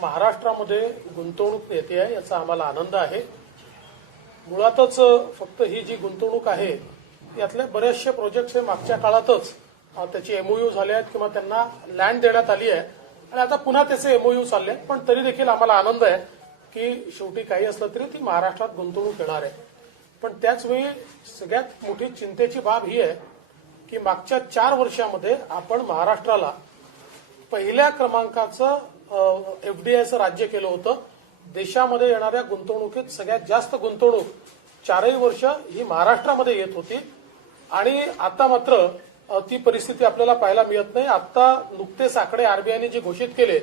महाराष्ट्रामध्ये गुंतवणूक येते आहे याचा आम्हाला आनंद आहे. मुळातच फक्त ही जी गुंतवणूक आहे यातले बरेचसे प्रोजेक्ट्स हे मागच्या काळातच त्याची एमओयू झाले आहेत किंवा त्यांना लँड देण्यात आली आहे आणि आता पुन्हा त्याचे एमओयू चालले आहेत. पण तरी देखील आम्हाला आनंद आहे की शेवटी काही असलं तरी ती महाराष्ट्रात गुंतवणूक येणार आहे. पण त्याचवेळी सगळ्यात मोठी चिंतेची बाब ही आहे की मागच्या 4 वर्षामध्ये आपण महाराष्ट्राला पहिल्या क्रमांकाचं एफडीआयचं राज्य केलं होतं. देशामध्ये येणाऱ्या गुंतवणुकीत सगळ्यात जास्त गुंतवणूक 4ही वर्ष ही महाराष्ट्रामध्ये येत होती आणि आता मात्र ती परिस्थिती आपल्याला पाहायला मिळत नाही. आता नुकतेच आकडे आरबीआयने जे घोषित केले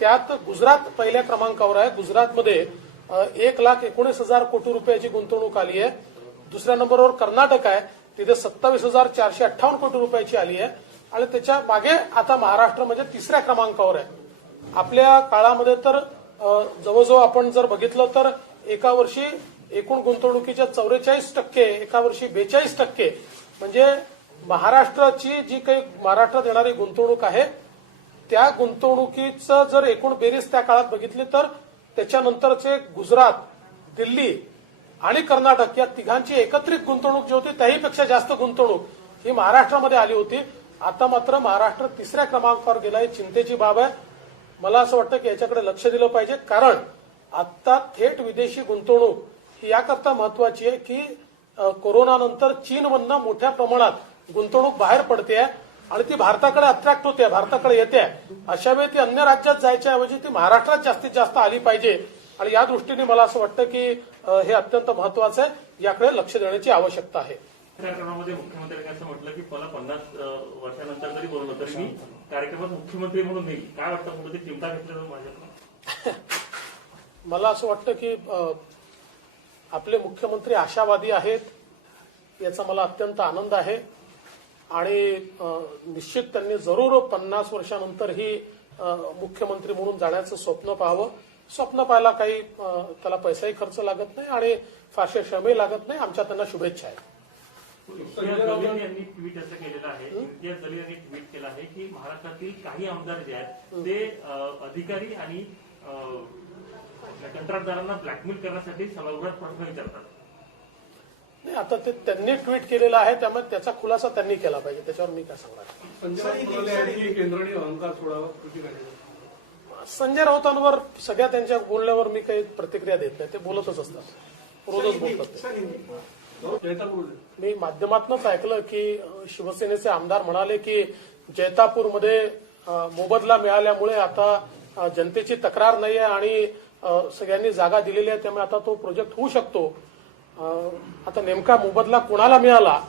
त्यात गुजरात पहिल्या क्रमांकावर आहे. गुजरातमध्ये 1,19,000 कोटी रुपयाची गुंतवणूक आली आहे. दुसऱ्या नंबरवर कर्नाटक आहे, तिथे 27,458 कोटी रुपयाची आली आहे आणि त्याच्या मागे आता महाराष्ट्र म्हणजे 3ऱ्या क्रमांकावर आहे. आपल्या काळामध्ये तर जवळजवळ आपण जर बघितलं तर एका वर्षी एकूण गुंतवणुकीच्या 44%, एका वर्षी 42%, म्हणजे महाराष्ट्राची जी काही महाराष्ट्रात येणारी गुंतवणूक आहे त्या गुंतवणुकीचं जर एकूण बेरीज त्या काळात बघितली तर त्याच्यानंतरचे गुजरात, दिल्ली आणि कर्नाटक या तिघांची एकत्रित गुंतवणूक जी होती त्याहीपेक्षा जास्त गुंतवणूक ही महाराष्ट्रामध्ये आली होती. आता मात्र महाराष्ट्र 3ऱ्या क्रमांकावर गेला. ही चिंतेची बाब आहे. मला असं वाटतं की याच्याकडे लक्ष दिलं पाहिजे, कारण आता थेट विदेशी गुंतवणूक ही याकरता महत्वाची आहे की कोरोनानंतर चीनमधनं मोठ्या प्रमाणात गुंतवणूक बाहेर पडते आहे आणि ती भारताकडे अट्रॅक्ट होते, भारताकडे येते आहे. अशा वेळी ती अन्य राज्यात जायच्याऐवजी ती महाराष्ट्रात जास्तीत जास्त आली पाहिजे आणि या दृष्टीने मला असं वाटतं की हे अत्यंत महत्वाचं आहे. याकडे लक्ष देण्याची आवश्यकता आहे. कार्यक्रमामध्ये मुख्यमंत्र्यांनी असं म्हटलं की मला 50 वर्षानंतर जरी बोलवलं तरी मी कार्यक्रमात मुख्यमंत्री म्हणून नाही. काय वाटतं, कुठे चिंता घेतलं माझ्याकडून? मला असं वाटतं की आपले मुख्यमंत्री आशावादी आहेत याचा मला अत्यंत आनंद आहे आणि निश्चित त्यांनी जरूर 50 वर्षानंतरही मुख्यमंत्री म्हणून जाण्याचं स्वप्न पाहावं. स्वप्न पाहायला काही त्याला पैसाही खर्च लागत नाही आणि फारसे श्रमही लागत नाही. आमच्या त्यांना शुभेच्छा आहेत. यांनी ट्विट असं केलेलं आहे, इम्तियाज जलील यांनी ट्विट केलं आहे की महाराष्ट्रातील काही आमदार जे आहेत ते अधिकारी आणि कंत्राटदारांना ब्लॅकमेल करण्यासाठी सभागृहात प्रश्न विचारतात. नाही, आता ते त्यांनी ट्विट केलेलं आहे त्यामुळे त्याचा खुलासा त्यांनी केला पाहिजे, त्याच्यावर मी काय सांगणार. केंद्राने अहंकार सोडावा. संजय राऊतांवर सगळ्या त्यांच्या बोलण्यावर मी काही प्रतिक्रिया देत नाही. ते बोलतच असतात, रोजच बोलतात. मी माध्यमातूनच ऐकलं की शिवसेनेचे आमदार म्हणाले की जैतापूरमध्ये मोबदला मिळाल्यामुळे आता जनतेची तक्रार नाही आहे आणि सगळ्यांनी जागा दिलेली आहे त्यामुळे आता तो प्रोजेक्ट होऊ शकतो. आता नेमका मोबदला कोणाला मिळाला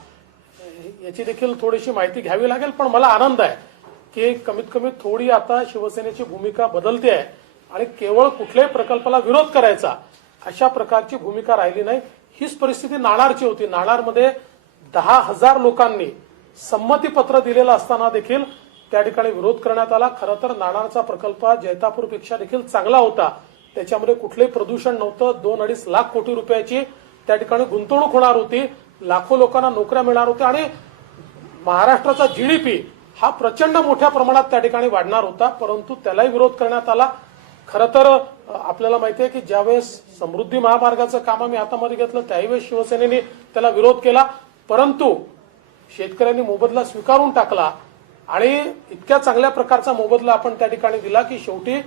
याची देखील थोडीशी माहिती घ्यावी लागेल. पण मला आनंद आहे की कमीत कमी थोडी आता शिवसेनेची भूमिका बदलते आहे आणि केवळ कुठल्याही प्रकल्पाला विरोध करायचा अशा प्रकारची भूमिका राहिली नाही. हीच परिस्थिती नाणारची होती. नाणारमध्ये 10,000 लोकांनी संमतीपत्र दिलेलं असताना देखील त्या ठिकाणी विरोध करण्यात आला. खरं तर नाणारचा प्रकल्प जैतापूरपेक्षा देखील चांगला होता. त्याच्यामध्ये कुठलंही प्रदूषण नव्हतं. 2-2.5 लाख कोटी रुपयाची त्या ठिकाणी गुंतवणूक होणार होती. लाखो लोकांना नोकऱ्या मिळणार होत्या आणि महाराष्ट्राचा जीडीपी हा प्रचंड मोठ्या प्रमाणात त्या ठिकाणी वाढणार होता. परंतु त्यालाही विरोध करण्यात आला. खरं तर आपल्याला माहिती आहे की ज्यावेळेस समृद्धी महामार्गाचं काम आम्ही हातामध्ये घेतलं त्यावेळेस शिवसेनेने त्याला विरोध केला, परंतु शेतकऱ्यांनी मोबदला स्वीकारून टाकला आणि इतक्या चांगल्या प्रकारचा मोबदला आपण त्या ठिकाणी दिला की शेवटी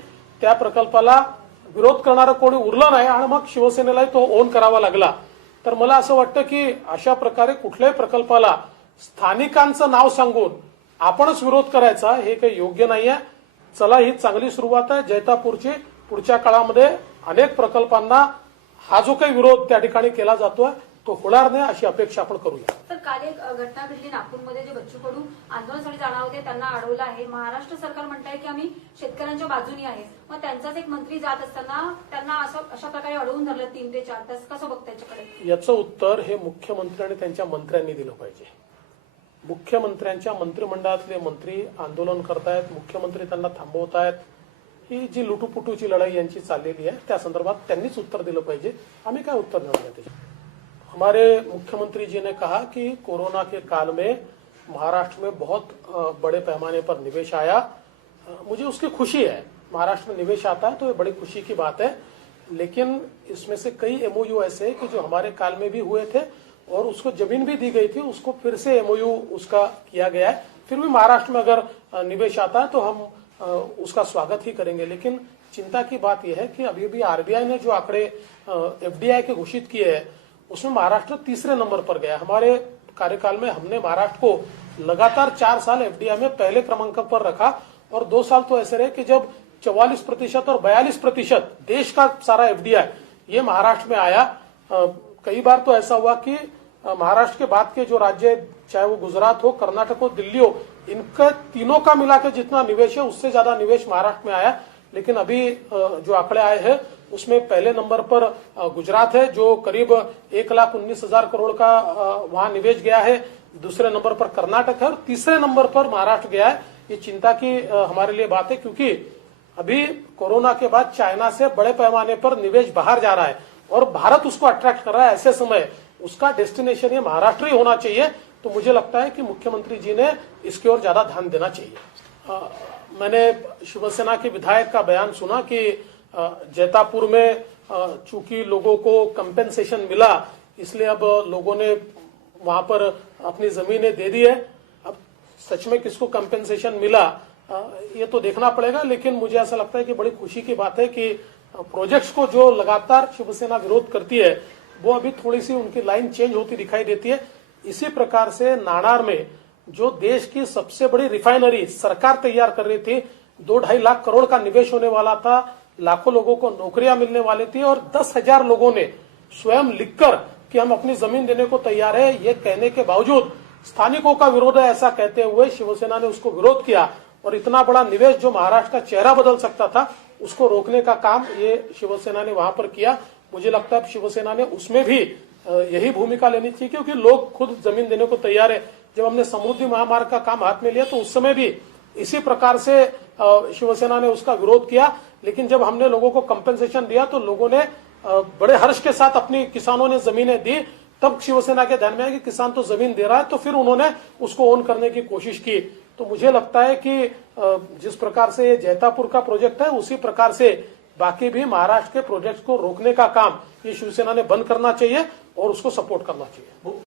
त्या प्रकल्पाला विरोध करणारं कोणी उरलं नाही आणि मग शिवसेनेलाही तो ओन करावा लागला. तर मला असं वाटतं की अशा प्रकारे कुठल्याही प्रकल्पाला स्थानिकांचं नाव सांगून आपणच विरोध करायचा हे काही योग्य नाहीये. चला, ही चांगली सुरुवात आहे जैतापूरची. पुढच्या काळामध्ये अनेक प्रकल्पांना हा जो काही विरोध त्या ठिकाणी केला जातोय तो होणार नाही अशी अपेक्षा आपण करूया. तर काल एक घटना घडली नागपूरमध्ये, जे बच्चू कडू आंदोलनासाठी जाणार होते त्यांना अडवलं आहे. महाराष्ट्र सरकार म्हणतंय की आम्ही शेतकऱ्यांच्या बाजूनी आहे. मग त्यांचाच एक मंत्री जात असताना त्यांना अशा प्रकारे अडवून धरलं 3 ते 4 तास. कसं बघता याच्याकडे? याचं उत्तर हे मुख्यमंत्री आणि त्यांच्या मंत्र्यांनी दिलं पाहिजे. मुख्यमंत्र्यांच्या मंत्रिमंडळातले मंत्री आंदोलन करतायत, मुख्यमंत्री त्यांना थांबवतायत. ही जी लुटूपुटूची लढाई यांची चाललेली आहे त्या संदर्भात त्यांनीच उत्तर दिलं पाहिजे. आम्ही काय उत्तर देणार त्याच्यात? हमारे मुख्यमंत्री जी ने कहा कि कोरोना के काल में महाराष्ट्र में बहुत बड़े पैमाने पर निवेश आया, मुझे उसकी खुशी है। महाराष्ट्र में निवेश आता है तो ये बड़ी खुशी की बात है। लेकिन इसमें से कई एमओयू ऐसे हैं कि जो हमारे काल में भी हुए थे और उसको जमीन भी दी गई थी, उसको फिर से एमओयू उसका किया गया है। फिर भी महाराष्ट्र में अगर निवेश आता है तो हम उसका स्वागत ही करेंगे। लेकिन चिंता की बात यह है कि अभी भी आरबीआई ने जो आंकड़े एफडीआई के घोषित किए हैं उसमें महाराष्ट्र तीसरे नंबर पर गया। हमारे कार्यकाल में हमने महाराष्ट्र को लगातार 4 साल एफडीआई में पहले क्रमांक पर रखा और 2 साल तो ऐसे रहे कि जब 44% और 42% देश का सारा एफडीआई ये महाराष्ट्र में आया। कई बार तो ऐसा हुआ कि महाराष्ट्र के बाद के जो राज्य, चाहे वो गुजरात हो, कर्नाटक हो, दिल्ली हो, इनका तीनों का मिला के जितना निवेश है उससे ज्यादा निवेश महाराष्ट्र में आया। लेकिन अभी जो आंकड़े आए हैं उसमें पहले नंबर पर गुजरात है जो करीब 1,19,000 करोड़ का वहां निवेश गया है। दूसरे नंबर पर कर्नाटक है और तीसरे नंबर पर महाराष्ट्र गया है। ये चिंता की हमारे लिए बात है क्योंकि अभी कोरोना के बाद चाइना से बड़े पैमाने पर निवेश बाहर जा रहा है और भारत उसको अट्रैक्ट कर रहा है। ऐसे समय उसका डेस्टिनेशन ये महाराष्ट्र ही होना चाहिए। तो मुझे लगता है कि मुख्यमंत्री जी ने इसकी ओर ज्यादा ध्यान देना चाहिए। मैंने शिवसेना के विधायक का बयान सुना कि जैतापुर में चूंकि लोगों को कंपेंसेशन मिला इसलिए अब लोगों ने वहां पर अपनी जमीनें दे दी है। अब सच में किसको कंपेंसेशन मिला ये तो देखना पड़ेगा। लेकिन मुझे ऐसा लगता है कि बड़ी खुशी की बात है कि प्रोजेक्ट्स को जो लगातार शिवसेना विरोध करती है वो अभी थोड़ी सी उनकी लाइन चेंज होती दिखाई देती है। इसी प्रकार से नाणार में जो देश की सबसे बड़ी रिफाइनरी सरकार तैयार कर रही थी, 2-2.5 लाख करोड़ का निवेश होने वाला था, लाखों लोगों को नौकरियां मिलने वाली थी और 10,000 लोगों ने स्वयं लिखकर कि हम अपनी जमीन देने को तैयार है, ये कहने के बावजूद स्थानिकों का विरोध है ऐसा कहते हुए शिवसेना ने उसको विरोध किया और इतना बड़ा निवेश जो महाराष्ट्र का चेहरा बदल सकता था उसको रोकने का काम ये शिवसेना ने वहां पर किया। मुझे लगता है शिवसेना ने उसमें भी यही भूमिका लेनी चाहिए क्योंकि लोग खुद जमीन देने को तैयार है। जब हमने समृद्धि महामार्ग का काम हाथ में लिया तो उस समय भी इसी प्रकार से शिवसेना ने उसका विरोध किया। लेकिन जब हमने लोगों को कंपेंसेशन दिया तो लोगों ने बड़े हर्ष के साथ अपनी किसानों ने जमीनें दी। तब शिवसेना के ध्यान में आया कि किसान तो जमीन दे रहा है तो फिर उन्होंने उसको ओन करने की कोशिश की। तो मुझे लगता है कि जिस प्रकार से जैतापुर का प्रोजेक्ट है उसी प्रकार से बाकी भी महाराष्ट्र के प्रोजेक्ट को रोकने का काम ये शिवसेना ने बंद करना चाहिए और उसको सपोर्ट करना चाहिए।